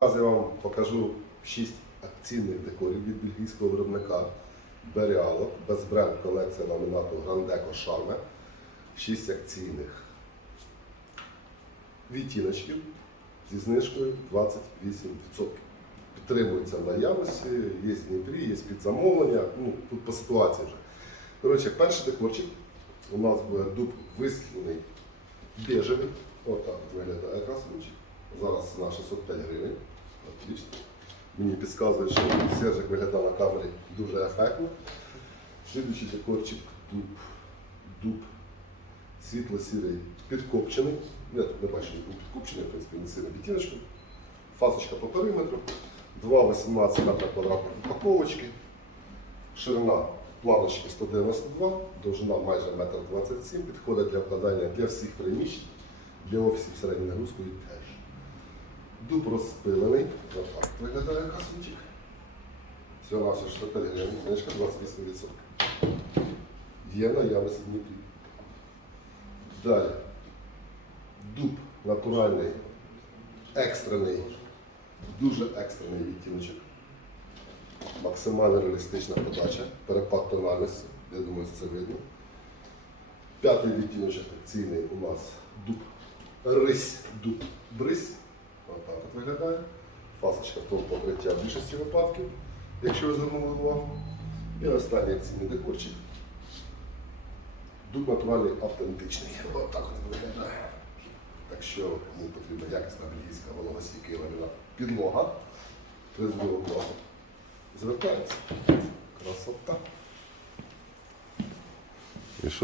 Зараз я вам покажу 6 акційних декорів від бельгійського виробника Беріало, безбренд колекція ламінату Грандеко Шарме. 6 акційних відтіночків зі знижкою 28%. Підтримуються в наявності, є в Дніпрі, є під замовлення. Ну, тут по ситуації вже. Коротше, перший декорчик у нас буде дуб висвітлений бежевий. Отак от виглядає красунчик. Зараз ціна 605 гривень. Мені підказують, що Сержик виглядає на камері дуже ефектно. Слідуючий декорчик дуб. Дуб світло-сірий підкопчений. Я тут не бачу, який підкопчений, в принципі, не сильно відтіночку. Фасочка по периметру. 2,18 метра квадратних упаковочки. Ширина планочки 192, довжина майже 1,27 м. Підходить для вкладання для всіх приміщень, для офісів середньої нагрузкою теж. Дуб розпилений. Отак виглядає красунчик. Всього все 65 гривень, знижка 28%. Є наявність в. Далі. Дуб натуральний, екстрений, дуже екстрений відтіночок. Максимально реалістична подача, перепад тональності, я думаю, це видно. П'ятий відтіночок акційний у нас дуб рись, дуб брись. Виглядає. Фасочка тому покриття в більшості випадків, якщо ви звернули увагу. І останній акційний декорчик. Дуб натуральний автентичний. От виглядає. Так що кому потрібна якісна бельгійська вологостійкий ламінат підлога. Тризового класу. Звертається. Красота.